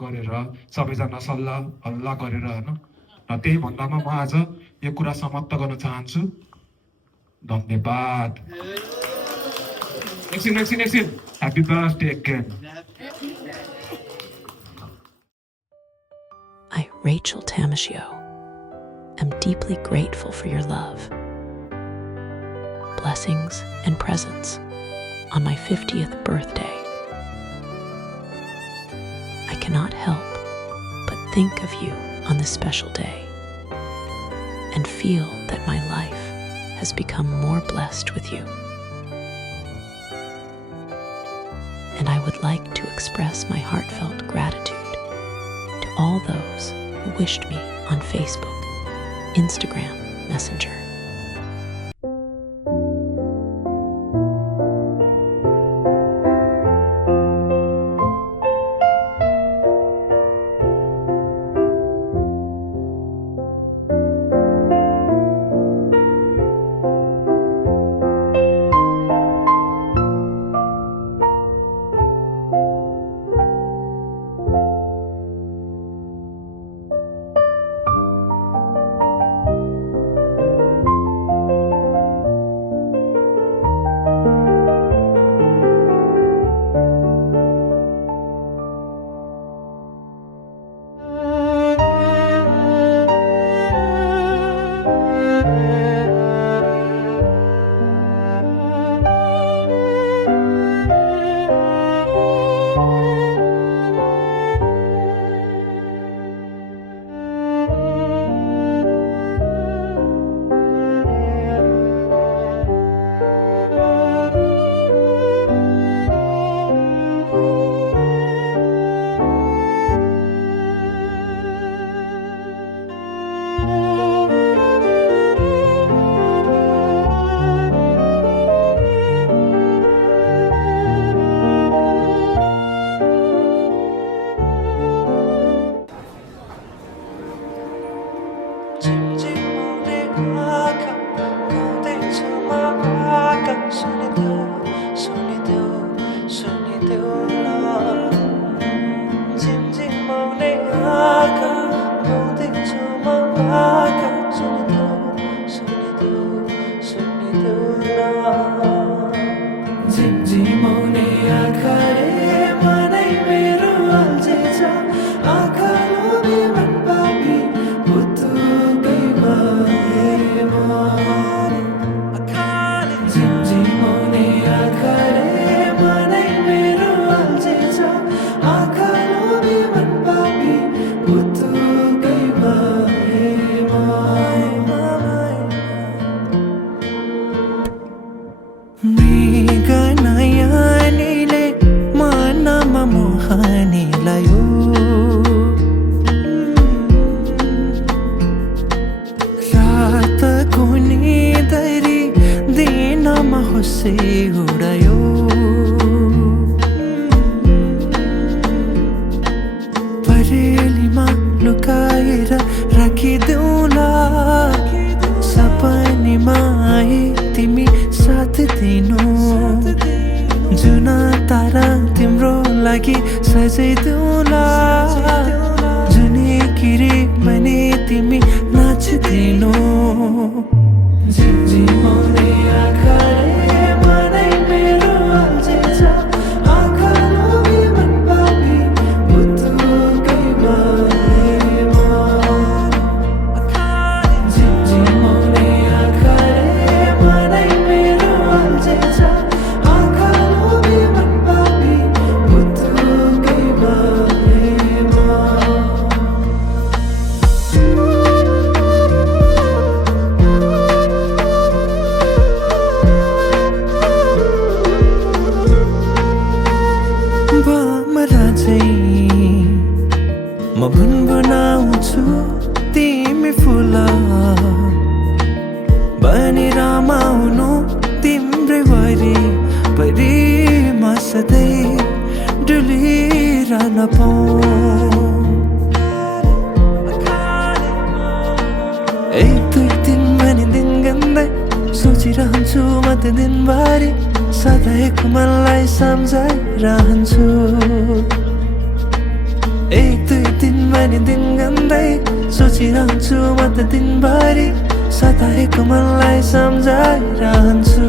गरेर सबैजना सल्लाह हल्ला गरेर हैन त्यही भन्दामा म आज यो कुरा समाप्त गर्न चाहन्छु धन्यवाद एकछिन happy birthday again I, Rachel Tamashio, am deeply grateful for your love, blessings, and presence on my 50th birthday. I cannot help but think of you on this special day and feel that my life has become more blessed with you. And I would like to express my heartfelt gratitude to all those who wished me on Facebook, Instagram, Messenger. परेलीमा लुकाएर राखिदेऊला सपनीमा आए तिमी साथ दिनु जुन तारा तिम्रो लागि सजाइदेऊला जुनी किरी भने तिमी नाचिदिनु झिमझिमाउने आँखाले मनै मेरो अल्झिन्छ आँखा लोभी मन पापी बुद्धुकै भएमा झिमझिमाउने आँखाले मनै मेरो अल्झिन्छ आँखा लोभी मन पापी बुद्धुकै भएमा म गुनगुनाउँछु तिमी फुल बनी रमाउनु तिम्रै वरिपरि म सधैँ डुलिरहन पाऊँ एक दुई दिन भने दिन गन्दै सोचिरहन्छु म त दिनभरि सधैँको मनलाई सम्झाइरहन्छु एक दुई दिन भने दिन गन्दै सोचिरहन्छु म त दिनभरि सधैँको मनलाई सम्झाइरहन्छु